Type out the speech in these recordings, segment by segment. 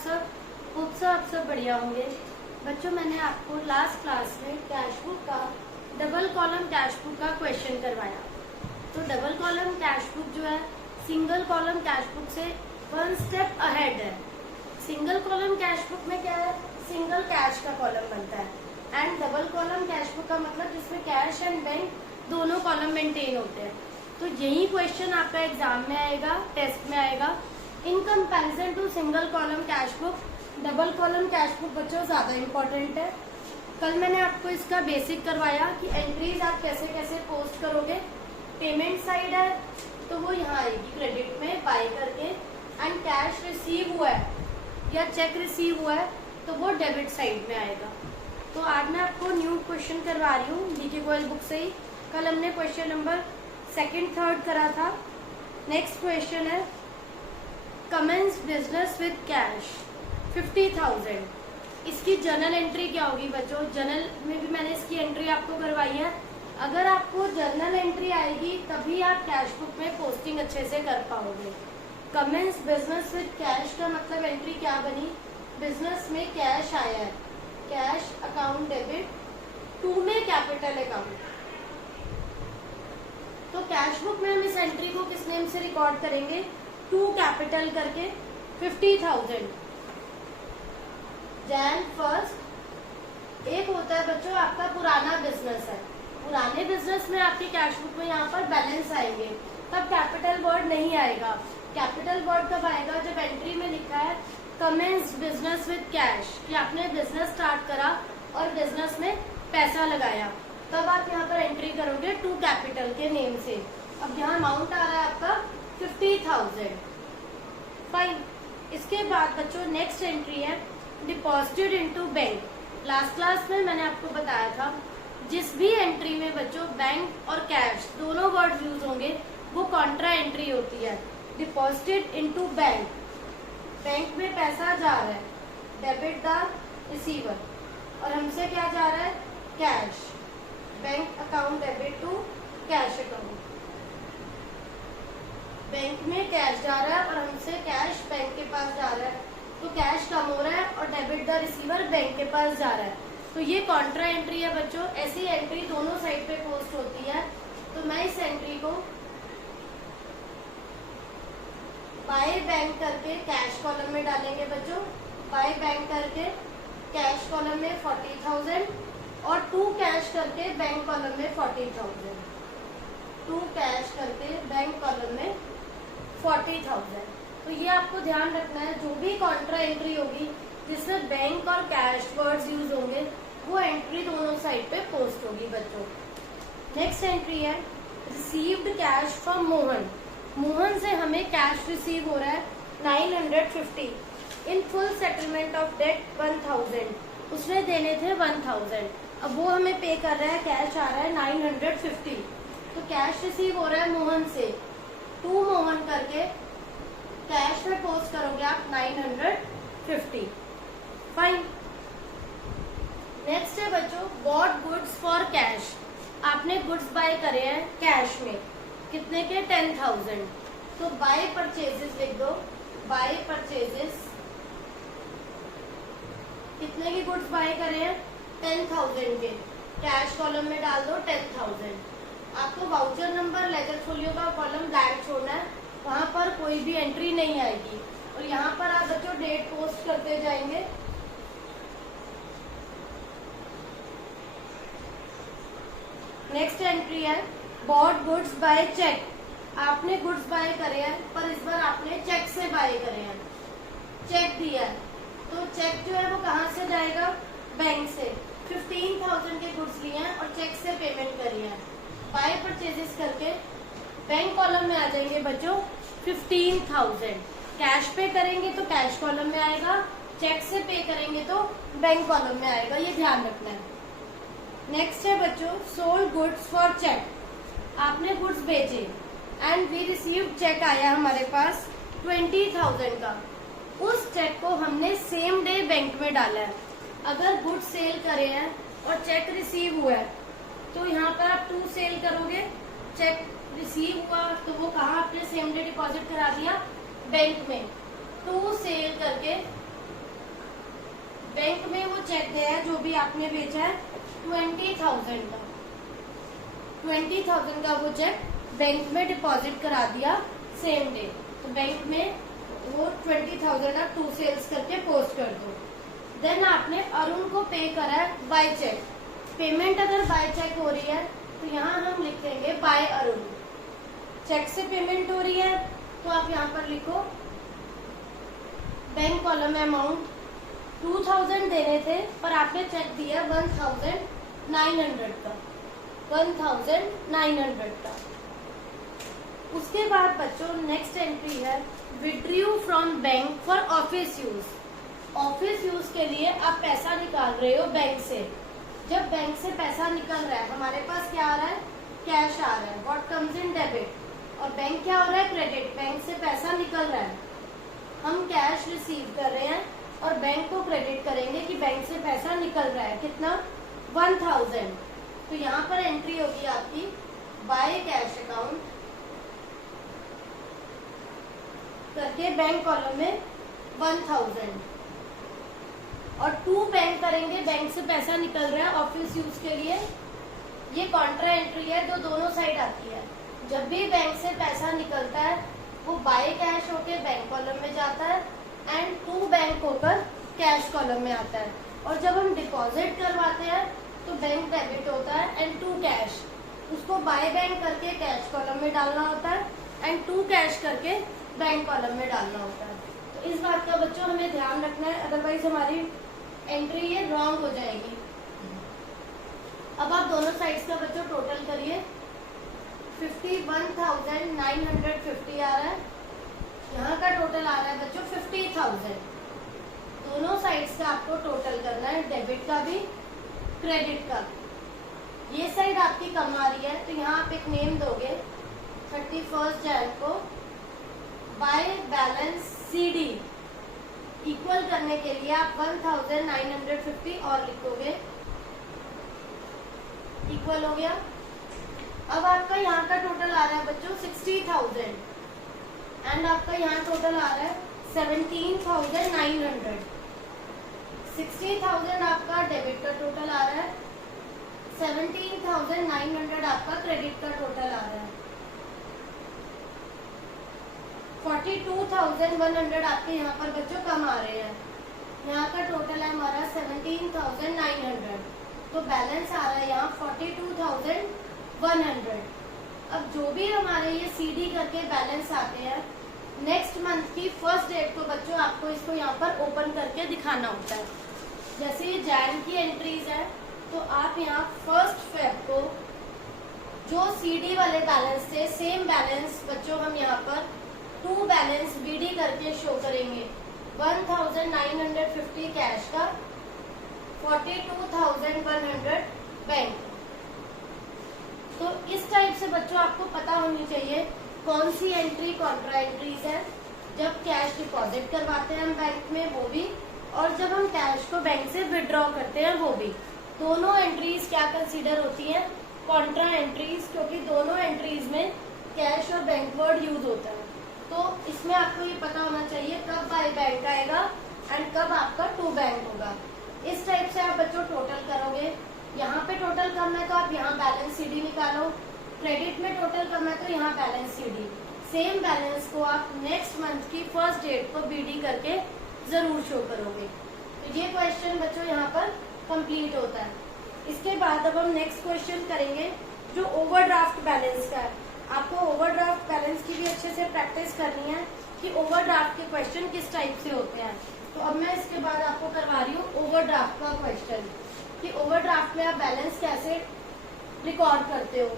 आप सब बढ़िया होंगे। बच्चों, मैंने आपको लास्ट क्लास में कैश बुक का डबल कॉलम कैश बुक का क्वेश्चन करवाया। तो डबल कॉलम कैश बुक जो है सिंगल कॉलम कैश बुक से वन स्टेप अहेड है। सिंगल कॉलम कैश बुक में क्या है, सिंगल कैश का कॉलम बनता है and double column cash book का मतलब जिसमें कैश एंड बैंक दोनों कॉलम मेंटेन होते हैं। तो यही क्वेश्चन आपका एग्जाम में आएगा, टेस्ट में आएगा। In comparison to single column cash book, double column cash book बच्चों ज़्यादा इम्पोर्टेंट है। कल मैंने आपको इसका बेसिक करवाया कि एंट्रीज आप कैसे कैसे पोस्ट करोगे। पेमेंट साइड है तो वो यहाँ आएगी क्रेडिट में बाय करके, एंड कैश रिसीव हुआ है या चेक रिसीव हुआ है तो वो डेबिट साइड में आएगा। तो आज मैं आपको न्यू क्वेश्चन करवा रही हूँ डीके गोयल बुक से ही। कल हमने क्वेश्चन नंबर 2nd 3rd करा था। नेक्स्ट क्वेश्चन है कमेंस बिजनेस विद कैश 50,000। इसकी जर्नल एंट्री क्या होगी बच्चों? जर्नल में भी मैंने इसकी एंट्री आपको करवाई है। अगर आपको जर्नल एंट्री आएगी तभी आप कैश बुक में पोस्टिंग अच्छे से कर पाओगे। कमेंस बिजनेस विद कैश का मतलब एंट्री क्या बनी, बिजनेस में कैश आया है, कैश अकाउंट डेबिट, टू में कैपिटल अकाउंट। तो कैश बुक में हम इस एंट्री को किस नेम से रिकॉर्ड करेंगे, टू कैपिटल करके 50,000 जैन 1st। एक होता है बच्चों आपका पुराना बिजनेस है, पुराने बिजनेस में आपके कैश बुक में यहाँ पर बैलेंस आएंगे, तब कैपिटल वर्ड नहीं आएगा। कैपिटल वर्ड कब आएगा, जब एंट्री में लिखा है कमेंस बिजनेस विद कैश, कि आपने बिजनेस स्टार्ट करा और बिजनेस में पैसा लगाया, तब आप यहाँ पर एंट्री करोगे टू कैपिटल के नेम से। अब यहाँ अमाउंट आ रहा है आपका 50,000। फाइन। इसके बाद बच्चों नेक्स्ट एंट्री है deposited into bank. Last class में मैंने आपको बताया था जिस भी एंट्री में बच्चों बैंक और कैश दोनों वर्ड यूज होंगे वो कॉन्ट्रा एंट्री होती है। डिपॉजिटेड इनटू बैंक, बैंक में पैसा जा रहा है, डेबिट द रिसीवर, और हमसे क्या जा रहा है, cash, bank account debit to cash account. Bank में कैश जा रहा है और हमसे कैश बैंक के पास जा रहा है, तो कैश कम हो रहा है और डेबिट द रिसीवर बैंक के पास जा रहा है। तो ये कॉन्ट्रा एंट्री है बच्चों। ऐसी एंट्री दोनों साइड पे पोस्ट होती है। तो मैं इस एंट्री को बाय बैंक करके कैश कॉलम में डालेंगे बच्चों, बाय बैंक करके कैश कॉलम में 40,000 और टू कैश करके बैंक कॉलम में 40,000, टू कैश करके बैंक कॉलम में 40,000। तो ये आपको ध्यान रखना है, जो भी कॉन्ट्रा एंट्री होगी जिसमें बैंक और कैश वर्ड्स यूज होंगे वो एंट्री दोनों साइड पे पोस्ट होगी बच्चों। नेक्स्ट एंट्री है received cash from Mohan. Mohan से हमें कैश रिसीव हो रहा है 950 in full settlement of debt 1000। उसने देने थे 1000, अब वो हमें पे कर रहा है, कैश आ रहा है 950। तो कैश रिसीव हो रहा है मोहन से, टू मोहन करके कैश में पोस्ट करोगे आप 950। फाइन। नेक्स्ट है बच्चों बॉट गुड्स फॉर कैश। आपने गुड्स बाय करे हैं कैश में, कितने के, 10,000। तो बाय परचेजेस लिख दो, बाय परचेजेस कितने की गुड्स बाय करे हैं, 10,000 के, कैश कॉलम में डाल दो 10,000। आपको वाउचर नंबर लेजर फोलियो का कॉलम ब्लैंक छोड़ना है, वहां पर कोई भी एंट्री नहीं आएगी। और यहाँ पर आप बच्चों डेट पोस्ट करते जाएंगे। नेक्स्ट एंट्री है बॉट गुड्स बाय चेक। आपने गुड्स बाय करे हैं पर इस बार आपने चेक से बाय करे हैं, चेक दिया है, तो चेक जो है वो कहाँ से जाएगा, बैंक से। 15,000 के गुड्स लिए हैं और चेक से पेमेंट करी है, बाय परचेजेस करके बैंक कॉलम में आ जाएंगे बच्चों 15,000। कैश पे करेंगे तो कैश कॉलम में आएगा, चेक से पे करेंगे तो बैंक कॉलम में आएगा, ये ध्यान रखना है। नेक्स्ट है बच्चों सोल्ड गुड्स फॉर चेक। आपने गुड्स बेचे एंड वी रिसीव चेक आया हमारे पास 20,000 का। उस चेक को हमने सेम डे बैंक में डाला है। अगर गुड्स सेल करे हैं और चेक रिसीव हुआ है तो यहाँ पर आप टू सेल करोगे, चेक रिसीव हुआ तो वो कहाँ आपने सेम डे डिपॉजिट करा दिया, बैंक में। टू सेल करके बैंक में वो चेक गया है जो भी आपने भेजा है 20,000 का, 20,000 का वो चेक बैंक में डिपॉजिट करा दिया सेम डे। तो बैंक में वो 20,000 आप 2 सेल्स करके पोस्ट कर दो। देन आपने अरुण को पे करा है बाय चेक। पेमेंट अगर बाय चेक हो रही है तो यहाँ हम लिख देंगे बाय अरुण। चेक से पेमेंट हो रही है तो आप यहाँ पर लिखो बैंक कॉलम अमाउंट 2,000 देने थे पर आपने चेक दिया 1,900 का, 1,900 का। उसके बाद बच्चों नेक्स्ट एंट्री है withdrew from bank for office use. Office use के लिए आप पैसा निकाल रहे हो बैंक से। जब बैंक से पैसा निकल रहा है हमारे पास क्या आ रहा है, कैश आ रहा है, व्हाट कम्स इन डेबिट, और बैंक क्या हो रहा है, क्रेडिट। बैंक से पैसा निकल रहा है, हम कैश रिसीव कर रहे हैं और बैंक को क्रेडिट करेंगे कि बैंक से पैसा निकल रहा है, कितना, 1,000। तो यहाँ पर एंट्री होगी आपकी बाय कैश अकाउंट करके बैंक कॉलम में 1,000 और 2 बैंक करेंगे, बैंक से पैसा निकल रहा है ऑफिस यूज के लिए। ये कॉन्ट्रा एंट्री है जो दोनों साइड आती है। जब भी बैंक से पैसा निकलता है वो बाय कैश होके बैंक कॉलम में जाता है एंड 2 बैंक होकर कैश कॉलम में आता है। और जब हम डिपॉजिट करवाते हैं तो बैंक डेबिट होता है एंड 2 कैश, उसको बाय बैंक करके कैश कॉलम में डालना होता है एंड 2 कैश करके बैंक कॉलम में डालना होता है। तो इस बात का बच्चों हमें ध्यान रखना है, अदरवाइज हमारी एंट्री ये रॉन्ग हो जाएगी। अब आप दोनों साइड्स का बच्चों टोटल करिए। 51,950 आ रहा है, यहाँ का टोटल आ रहा है बच्चों 50,000। दोनों साइड्स का आपको टोटल करना है, डेबिट का भी क्रेडिट का। ये साइड आपकी कम आ रही है तो यहाँ आप एक नेम दोगे 31 जैन को बाय बैलेंस CD। इक्वल करने के लिए आप 1,950 और लिखोगे, इक्वल हो गया। अब आपका यहाँ का टोटल आ रहा है बच्चों 60,000 एंड आपका यहाँ टोटल आ रहा है 17,900। 60,000 आपका डेबिट का टोटल आ रहा है, 17,900 आपका क्रेडिट का टोटल आ रहा है। 42,100 आपके यहाँ पर बच्चों कम आ रहे हैं। यहाँ का टोटल है हमारा 17,900, तो बैलेंस आ रहा है यहाँ 42,100। अब जो भी हमारे ये CD करके बैलेंस आते हैं नेक्स्ट मंथ की फर्स्ट डेट को बच्चों आपको इसको यहाँ पर ओपन करके दिखाना होता है। जैसे ये जैन की एंट्रीज है तो आप यहाँ 1 फेब को जो CD वाले बैलेंस थे सेम बैलेंस बच्चों हम यहाँ पर 2 बैलेंस BD करके शो करेंगे। 1,950 कैश का, 42,100 बैंक। तो इस टाइप से बच्चों आपको पता होनी चाहिए कौन सी एंट्री कॉन्ट्रा एंट्रीज है। जब कैश डिपॉजिट करवाते हैं हम बैंक में वो भी, और जब हम कैश को बैंक से विड्रॉ करते हैं वो भी। दोनों एंट्रीज क्या कंसीडर होती हैं, कॉन्ट्रा एंट्रीज, क्योंकि दोनों एंट्रीज में कैश और बैंक वर्ड यूज होता है। तो इसमें आपको ये पता होना चाहिए कब बाय बैंक आएगा एंड कब आपका 2 बैंक होगा। इस टाइप से आप बच्चों टोटल करोगे। यहाँ पे टोटल करना है तो आप यहाँ बैलेंस CD निकालो, क्रेडिट में टोटल करना है तो यहाँ बैलेंस CD। सेम बैलेंस को आप नेक्स्ट मंथ की फर्स्ट डेट को BD करके जरूर शो करोगे। तो ये क्वेश्चन बच्चों यहाँ पर कंप्लीट होता है। इसके बाद अब हम नेक्स्ट क्वेश्चन करेंगे जो ओवरड्राफ्ट बैलेंस का है। आपको ओवरड्राफ्ट बैलेंस की भी अच्छे से प्रैक्टिस करनी है कि ओवरड्राफ्ट के क्वेश्चन किस टाइप से होते हैं। तो अब मैं इसके बाद आपको करवा रही हूँ ओवरड्राफ्ट का क्वेश्चन कि ओवरड्राफ्ट में आप बैलेंस कैसे रिकॉर्ड करते हो।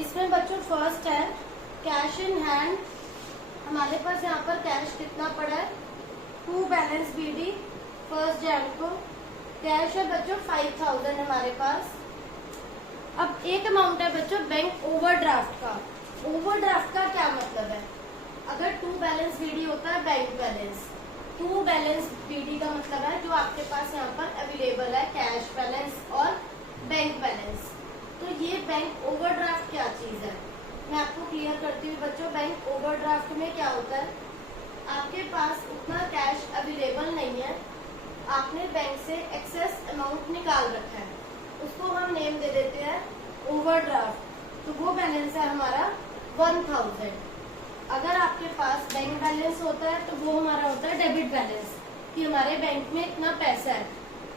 इसमें बच्चों फर्स्ट है कैश इन हैंड। हमारे पास यहाँ पर कैश कितना पड़ा है, 2 बैलेंस BD 1 जैन को। कैश है बच्चों 5,000 हमारे पास। अब एक अमाउंट है बच्चों बैंक ओवरड्राफ्ट का। ओवरड्राफ्ट का क्या बैलेंस बीडी होता है bank balance. To balance BD का मतलब है जो आपके पास यहाँ पर अवेलेबल है, कैश बैलेंस और बैंक बैलेंस। तो ये बैंक ओवरड्राफ्ट क्या चीज है, मैं आपको क्लियर करती हूँ बच्चों। बैंक ओवरड्राफ्ट में क्या होता है, आपके पास उतना कैश अवेलेबल नहीं है, आपने बैंक से एक्सेस अमाउंट निकाल रखा है, उसको हम नेम दे देते हैं ओवरड्राफ्ट। तो वो बैलेंस है हमारा 1000। अगर आपके पास बैंक बैलेंस होता है तो वो हमारा होता है डेबिट बैलेंस, कि हमारे बैंक में इतना पैसा है,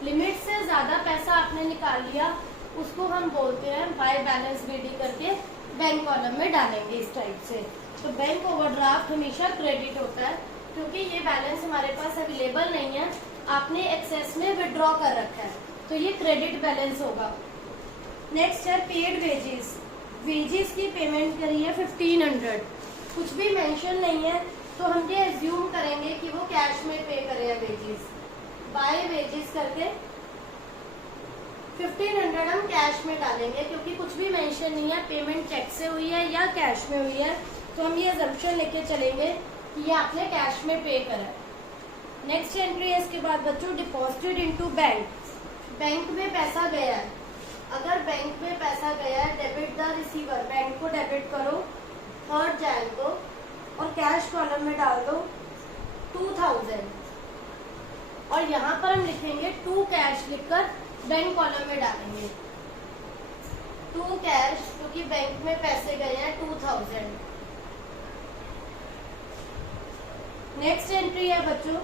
लिमिट से ज्यादा पैसा आपने निकाल लिया, उसको हम बोलते हैं बाय बैलेंस बीडी करके बैंक कॉलम में डालेंगे इस टाइप से। तो बैंक ओवरड्राफ्ट हमेशा क्रेडिट होता है, क्योंकि ये बैलेंस हमारे पास अवेलेबल नहीं है, आपने एक्सेस में विड्रॉ कर रखा है, तो ये क्रेडिट बैलेंस होगा। नेक्स्ट है पेड वेजेस। वेजेस की पेमेंट करी है 1500, कुछ भी मेंशन नहीं है, तो हम ये एज्यूम करेंगे कि वो कैश में पे करे हैं वेजेस। बाय वेजेस करके 1500 हम कैश में डालेंगे, क्योंकि कुछ भी मेंशन नहीं है पेमेंट चेक से हुई है या कैश में हुई है, तो हम ये अजम्पशन लेके चलेंगे कि ये आपने कैश में पे करा है। नेक्स्ट एंट्री है इसके बाद बच्चों डिपॉजिटेड इनटू बैंक। बैंक में पैसा गया है, अगर बैंक में पैसा गया है, डेबिट द रिसीवर, बैंक को डेबिट करो 3rd Jan को और कैश कॉलम में डाल दो 2000, और यहाँ पर हम लिखेंगे टू कैश लिखकर बैंक कॉलम में डालेंगे टू कैश, क्योंकि बैंक में पैसे गए हैं 2000। नेक्स्ट एंट्री है बच्चों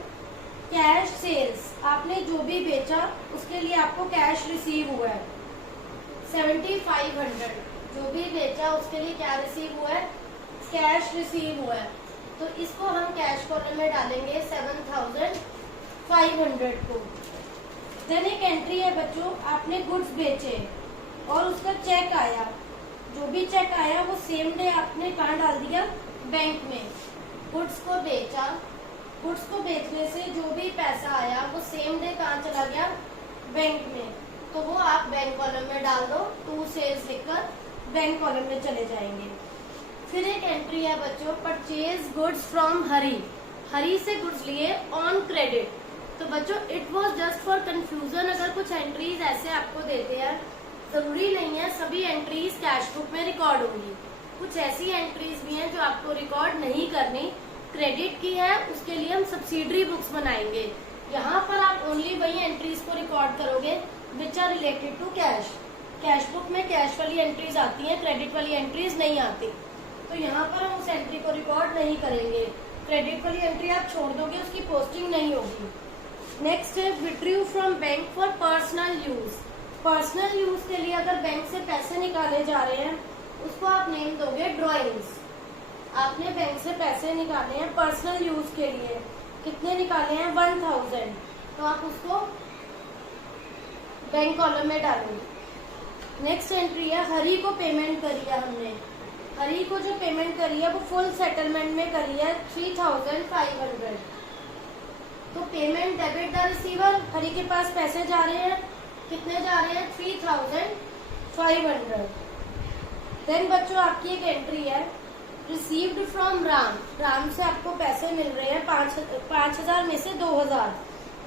कैश सेल्स। आपने जो भी बेचा उसके लिए आपको कैश रिसीव हुआ है 7500, जो भी बेचा उसके लिए क्या रिसीव हुआ है, कैश रिसीव हुआ है, तो इसको हम कैश कॉलम में डालेंगे 7500 को। देन एक एंट्री है बच्चों आपने गुड्स बेचे और उसका चेक आया, जो भी चेक आया वो सेम डे आपने कहाँ डाल दिया, बैंक में। गुड्स को बेचा, गुड्स को बेचने से जो भी पैसा आया वो सेम डे कहाँ चला गया, बैंक में, तो वो आप बैंक कॉलम में डाल दो, टू सेल्स लिखकर बैंक कॉलम में चले जाएंगे। फिर एक एंट्री है बच्चों परचेज गुड्स फ्रॉम हरी। हरी से गुड्स लिए ऑन क्रेडिट। तो बच्चों it was just for confusion, अगर कुछ एंट्रीज ऐसे आपको देते हैं, जरूरी नहीं है सभी एंट्रीज कैश बुक में रिकॉर्ड होंगी, कुछ ऐसी एंट्रीज भी हैं जो आपको रिकॉर्ड नहीं करनी, क्रेडिट की है उसके लिए हम सब्सिडरी बुक्स बनाएंगे। यहाँ पर आप ओनली वही एंट्रीज को रिकॉर्ड करोगे which are related to cash. Cash book में कैश वाली एंट्रीज आती हैं, क्रेडिट वाली एंट्रीज नहीं आती, तो यहाँ पर हम उस एंट्री को रिकॉर्ड नहीं करेंगे। क्रेडिट वाली एंट्री आप छोड़ दोगे, उसकी पोस्टिंग नहीं होगी। नेक्स्ट है withdrew from bank for personal use. Personal use के लिए अगर बैंक से पैसे निकाले जा रहे हैं उसको आप नेम दोगे ड्रॉइंग्स। आपने बैंक से पैसे निकाले हैं पर्सनल यूज के लिए, कितने निकाले हैं 1000, तो आप उसको बैंक कॉलम में डालोगे। नेक्स्ट एंट्री है हरी को पेमेंट करी है हमने, हरी को जो पेमेंट करी है वो फुल सेटलमेंट में करी है 3500, तो पेमेंट डेबिट द रिसीवर, हरी के पास पैसे जा रहे हैं, कितने जा रहे हैं 3500। देन बच्चों आपकी एक एंट्री है रिसीव्ड फ्रॉम राम। राम से आपको पैसे मिल रहे हैं 5000 में से 2000,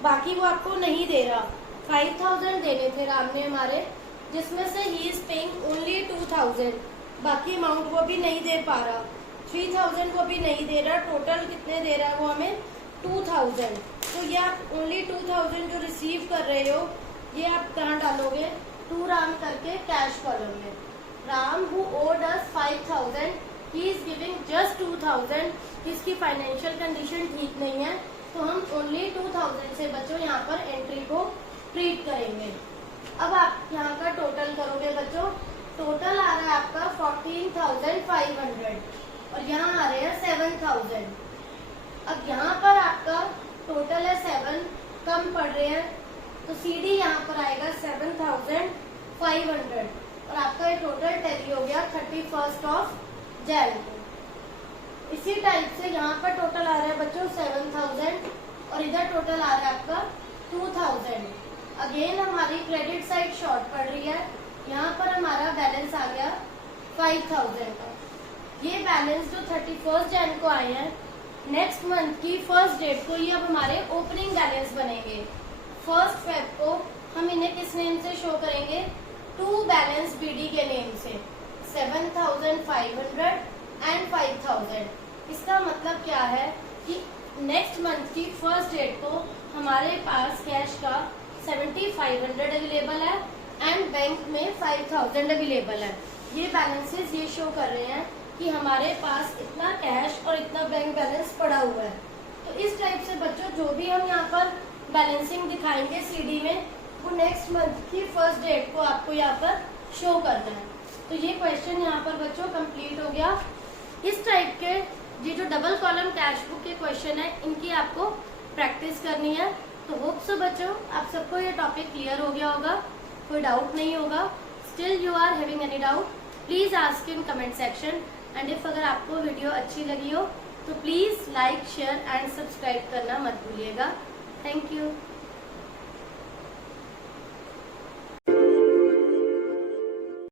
बाकी वो आपको नहीं दे रहा। 5000 देने थे राम ने हमारे, जिसमें से ही इज पेइंग ओनली 2000, बाकी अमाउंट वो भी नहीं दे पा रहा, 3000 वो भी नहीं दे रहा, टोटल कितने दे रहा है वो हमें 2000। तो ये आप ओनली 2000 जो रिसीव कर रहे हो ये आप कहाँ डालोगे, टू राम करके कैश कॉलम में। Ram who owed us 5000, he is giving just 2000, जिसकी फाइनेंशियल कंडीशन ठीक नहीं है, तो हम ओनली 2000 से बच्चों यहाँ पर एंट्री को ट्रीट करेंगे। अब आप यहाँ का टोटल करोगे बच्चों, टोटल आ रहा है आपका 14500 और यहाँ आ रहे हैं 7000। अब यहाँ पर आपका टोटल है 7, कम पड़ रहे हैं, तो सीधी यहाँ पर आएगा 7500 और आपका ये टोटल टैली हो गया 31 Jan को। इसी टाइप से यहाँ पर टोटल आ रहा है बच्चों 7000 और इधर टोटल आ रहा है आपका 2000। अगेन हमारी क्रेडिट साइड शॉर्ट पड़ रही है, यहाँ पर हमारा बैलेंस आ गया 5000 का। ये बैलेंस जो 31 Jan को आए हैं नेक्स्ट मंथ की फर्स्ट डेट को ये अब हमारे ओपनिंग बैलेंस बनेंगे। 1 Feb को हम इन्हें किस नेम से शो करेंगे, टू बैलेंस बीडी के नेम से, 7,500 एंड 5,000। इसका मतलब क्या है कि नेक्स्ट मंथ की फर्स्ट डेट को हमारे पास कैश का 7,500 अवेलेबल है एंड बैंक में 5,000 अवेलेबल है। ये बैलेंसेस ये शो कर रहे हैं कि हमारे पास इतना कैश और इतना बैंक बैलेंस पड़ा हुआ है। तो इस टाइप से बच्चों जो भी हम यहाँ पर बैलेंसिंग दिखाएंगे सीडी में, वो नेक्स्ट मंथ की फर्स्ट डेट को आपको यहाँ पर शो करना है। तो ये क्वेश्चन यहाँ पर बच्चों कंप्लीट हो गया। इस टाइप के ये जो डबल कॉलम कैश बुक के क्वेश्चन है, इनकी आपको प्रैक्टिस करनी है। तो होप सो बच्चों आप सबको ये टॉपिक क्लियर हो गया होगा, कोई डाउट नहीं होगा। Still you are having any doubt, please ask in comment section. And if अगर आपको वीडियो अच्छी लगी हो तो please like, share and subscribe करना मत भूलिएगा। Thank you.